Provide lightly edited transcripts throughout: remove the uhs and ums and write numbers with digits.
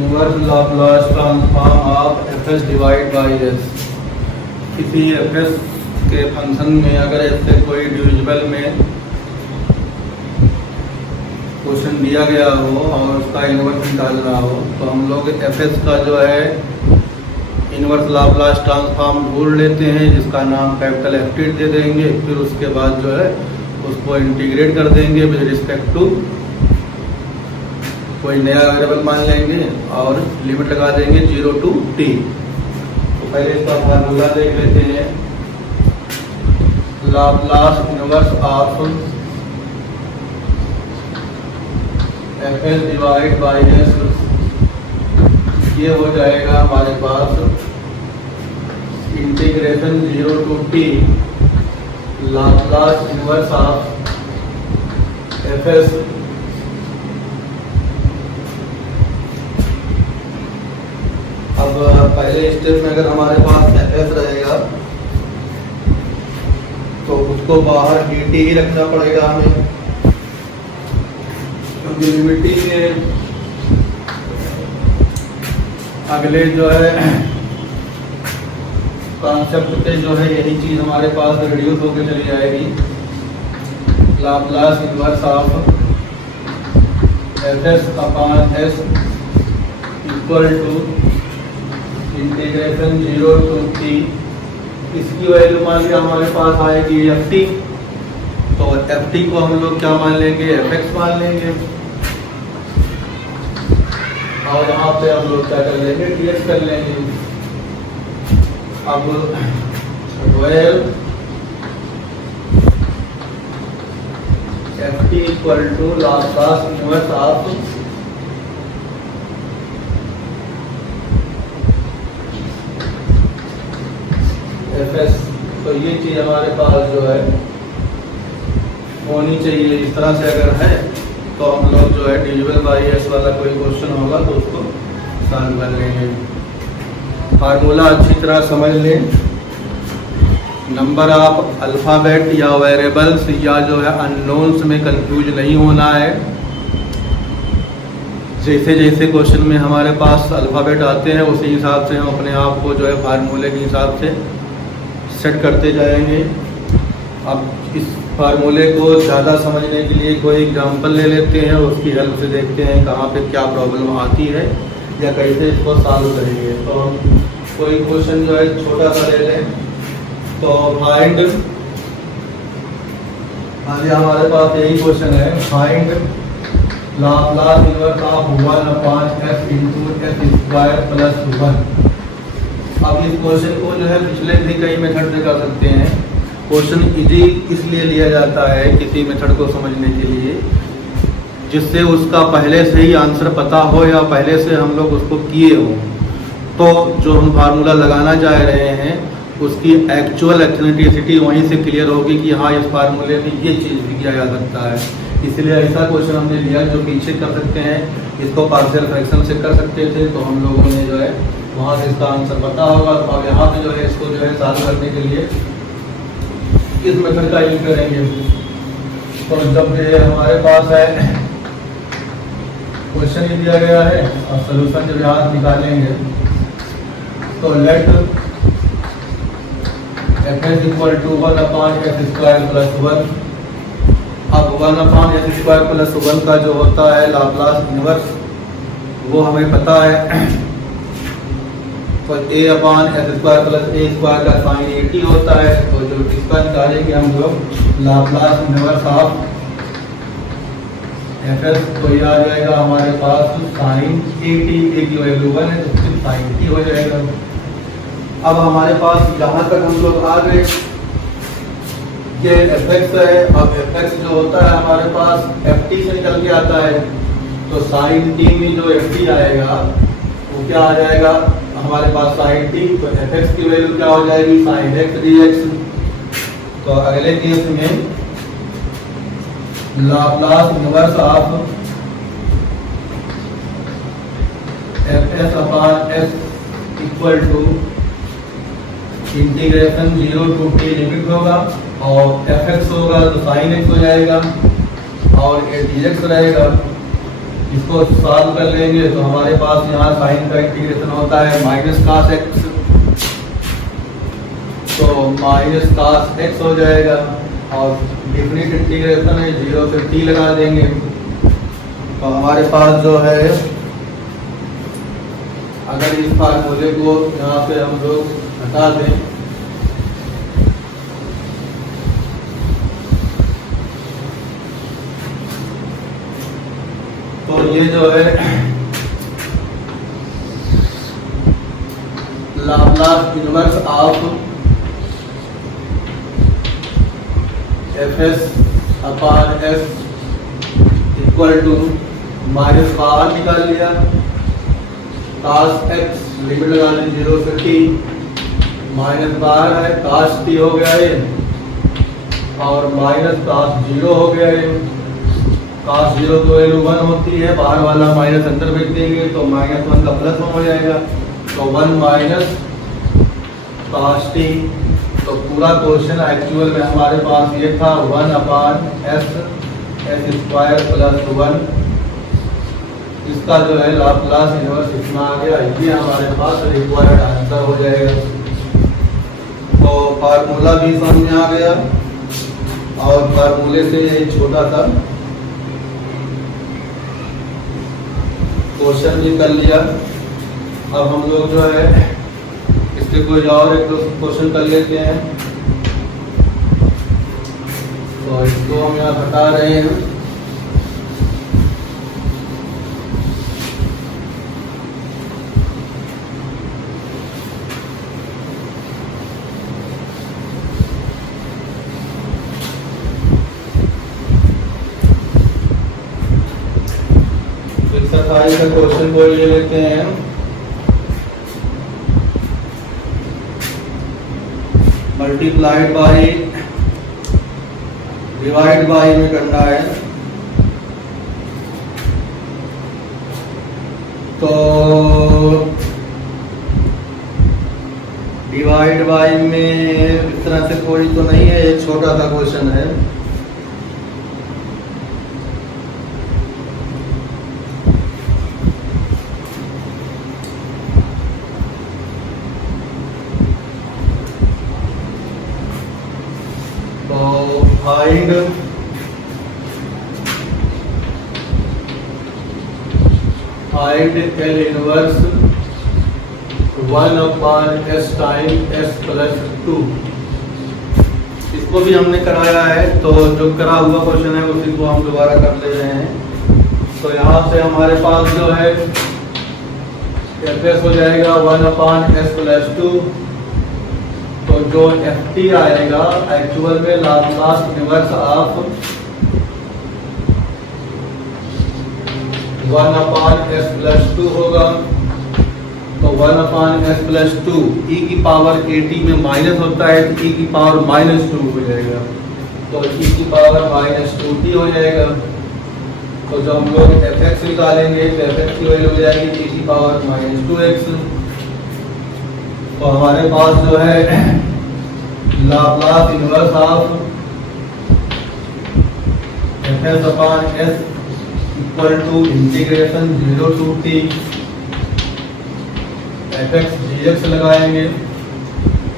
Inverse Laplace transform of F divide by S. किसी F के function में अगर इससे कोई डिविजिबल में क्वेश्चन दिया गया हो और उसका इनवर्स निकालना हो तो हम लोग एफ का जो है इनवर्स लाप्लास ट्रांसफॉर्म ढूंढ लेते हैं, जिसका नाम कैपिटल एफ टी दे देंगे। फिर उसके बाद जो है उसको इंटीग्रेट कर देंगे विद रिस्पेक्ट टू कोई नया वेरिएबल मान लेंगे और लिमिट लगा देंगे 0 to t। तो पहले इसका फार्मूला देख लेते हैं। Laplace inverse of F S divide by S, ये हो जाएगा हमारे पास integration 0 to t Laplace inverse of F S अब पहले स्टेप में अगर हमारे पास एफ एस रहेगा तो उसको बाहर डी टी ही रखना पड़ेगा हमें, क्योंकि लिमिटिंग के अगले जो है कॉन्सेप्ट पे जो है यही चीज हमारे पास रिड्यूस होकर चली जाएगी। Laplace inverse of F S upon S equal to integration 0 to t। इसकी वैल्यू मान लिया हमारे पास आएगी एफ टी, तो एफ टी को हम लोग क्या मान लेंगे, एफ एक्स मान लेंगे। और यहाँ पे हम लोग क्या कर लेंगे, टी एक्स कर लेंगे। अब well F T equal to Laplace inverse of F S. तो ये चीज हमारे पास जो है होनी चाहिए। इस तरह से अगर है तो हम लोग जो है डिविजिबल बाई एस वाला कोई क्वेश्चन होगा तो उसको सॉल्व कर लेंगे। फार्मूला अच्छी तरह समझ लें। नंबर ऑफ अल्फ़ाबेट या वेरिएबल्स या जो है अननोन्स में कंफ्यूज नहीं होना है। जैसे जैसे क्वेश्चन में हमारे पास अल्फ़ाबेट आते हैं उसी हिसाब से हम अपने आप को जो है फार्मूले के हिसाब से सेट करते जाएंगे। अब इस फार्मूले को ज़्यादा समझने के लिए कोई एग्जांपल ले लेते हैं, उसकी हेल्प से देखते हैं कहाँ पे क्या प्रॉब्लम आती है या कैसे इसको सॉल्व करेंगे। तो हम कोई क्वेश्चन जो है छोटा सा ले लें। तो फाइंड, हाँ जी हमारे पास यही क्वेश्चन है, find Laplace inverse of 1 upon f into f square plus 1। अब इस क्वेश्चन को जो है पिछले भी कई मेथड से कर सकते हैं। क्वेश्चन इजी इसलिए लिया जाता है किसी मेथड को समझने के लिए जिससे उसका पहले से ही आंसर पता हो या पहले से हम लोग उसको किए हो, तो जो हम फार्मूला लगाना चाह रहे हैं उसकी एक्चुअल एथेंटिसिटी वहीं से क्लियर होगी कि हाँ इस फार्मूले में ये चीज़ भी किया जा सकता है। इसलिए ऐसा क्वेश्चन हमने लिया जो पीछे कर सकते हैं, इसको पार्शियल फ्रैक्शन से कर सकते थे, तो हम लोगों ने जो है वहाँ से इसका आंसर पता होगा। तो अब यहाँ पे जो है इसको जो है सॉल्व करने के लिए इस मेथड का यूज करेंगे। तो जब ये हमारे पास है क्वेश्चन ही दिया गया है और सोल्यूशन जब यहाँ निकालेंगे तो let F S equal to 1 upon F square plus 1। अब 1 अपॉन एफ स्क्वायर प्लस 1 का जो होता है लाप्लास इनवर्स वो हमें पता है। तो a upon F square plus A square का साइन 80 होता है। तो जो इसका निकालेंगे हम लोग Laplace inverse of F S, तो ये आ जाएगा हमारे पास साइन 80, ए की वैल्यू 1 है तो सिर्फ साइन t हो जाएगा। अब हमारे पास यहाँ तक हम लोग आ गए कि एफ एक्स है। अब एफ एक्स जो होता है हमारे पास एफ टी से निकल के आता है, तो साइन टी में जो एफ टी आएगा वो क्या आ जाएगा हमारे पास साइन टी। तो एफ एक्स की वैल्यू क्या हो जाएगी, साइन एक्स डी एक्स। तो अगले केस में Laplace inverse of F S upon S equal to integration 0 to t limit होगा और एफ एक्स होगा तो साइन एक्स हो जाएगा और ए डी एक्स रहेगा। इसको सॉल्व कर लेंगे तो हमारे पास यहाँ साइन का इंटीग्रेशन होता है माइनस कास एक्स, तो माइनस कास एक्स हो जाएगा और डिफरेंट इंटीग्रेशन है 0 से t लगा देंगे तो हमारे पास जो है, अगर इस फार्मूले को यहाँ पे हम लोग हटा दें तो ये जो है Laplace inverse of F S upon S equal to minus बाहर निकाल लिया कास एक्स लिमिट लगा दी 0 से t, माइनस बाहर है कास t हो गया है और माइनस कास 0 हो गया है। कास 0 तो वैल्यू 1 होती है, बाहर वाला माइनस अंदर भेज देंगे तो -1 का +1 हो जाएगा तो 1 माइनस कास t। तो पूरा क्वेश्चन एक्चुअल में हमारे पास ये था 1 अपॉन एस स्क्वायर प्लस 1, इसका जो है लाप्लास इनवर्स इतना आ गया, ये हमारे पास रिक्वायर्ड आंसर हो जाएगा। तो फार्मूला भी समझ में आ गया और फार्मूले से एक छोटा सा क्वेश्चन भी कर लिया। अब हम लोग जो है इसके कोई और एक क्वेश्चन कर लेते हैं, तो इसको हम यहाँ बता रहे हैं। एक्सरसाइज का क्वेश्चन को ले लेते हैं। मल्टीप्लाइड बाई डिवाइड बाई में करना है, तो डिवाइड बाई में इस तरह से कोई तो नहीं है, एक छोटा सा क्वेश्चन है। Find L inverse 1 upon S time S plus 2। इसको भी हमने कराया है, तो जो करा हुआ क्वेश्चन है उसी को हम दोबारा कर ले रहे हैं। तो यहाँ से हमारे पास जो है एफ एस हो जाएगा 1 अपॉन एस प्लस 2, तो जो एफ टी आएगा एक्चुअल में Laplace inverse of 1 upon S plus 2 होगा। तो 1 अपॉन एस प्लस 2 ई की पावर AT में माइनस होता है तो ई की पावर -2 हो जाएगा, तो ई की पावर -2t हो जाएगा। तो जब हम लोग एफ एक्स निकालेंगे तो एफ एक्स की वैल्यू हो जाएगी ई की पावर -2x। तो हमारे पास जो है Laplace inverse of F S upon S equal to integration 0 to t F X dx लगाएंगे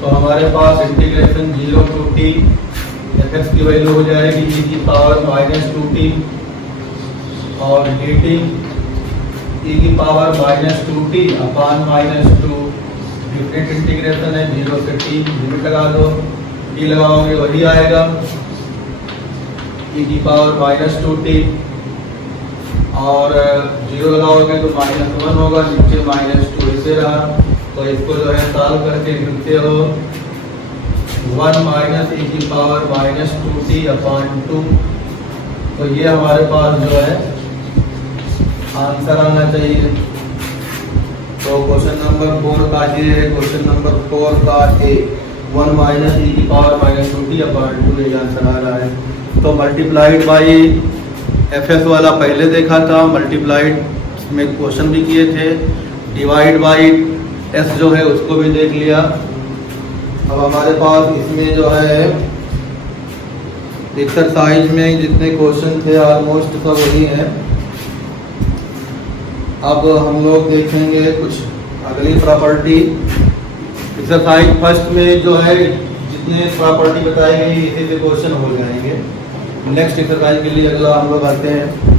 तो हमारे पास integration 0 to t F X की वैल्यू हो जाएगी e की पावर -2t और dt e की power -2t upon -2, different integration है 0 से t, लिमिट लगा दो, t लगाओगे वही आएगा e की पावर -2t और 0 लगाओगे तो -1 होगा, नीचे -2 ऐसे रहा। तो इसको जो है सॉल्व करके लिखते हो 1 माइनस e की पावर -2t अपॉन 2। तो ये हमारे पास जो है आंसर आना चाहिए। तो क्वेश्चन नंबर 4 का ये है, क्वेश्चन नंबर 4 का ए 1 माइनस ई की पावर -2t अपॉन 2 ये आंसर आ रहा है। तो मल्टीप्लाइड बाई एफ एस वाला पहले देखा था, मल्टीप्लाइड में क्वेश्चन भी किए थे, डिवाइड बाई एस जो है उसको भी देख लिया। अब हमारे पास इसमें जो है एक्सरसाइज में जितने क्वेश्चन थे ऑलमोस्ट सब वही हैं। अब हम लोग देखेंगे कुछ अगली प्रॉपर्टी। एक्सरसाइज फर्स्ट में जो है जितने प्रॉपर्टी बताई गई इसी से क्वेश्चन हो जाएंगे। नेक्स्ट एक्सरसाइज के लिए अगला हम लोग आते हैं।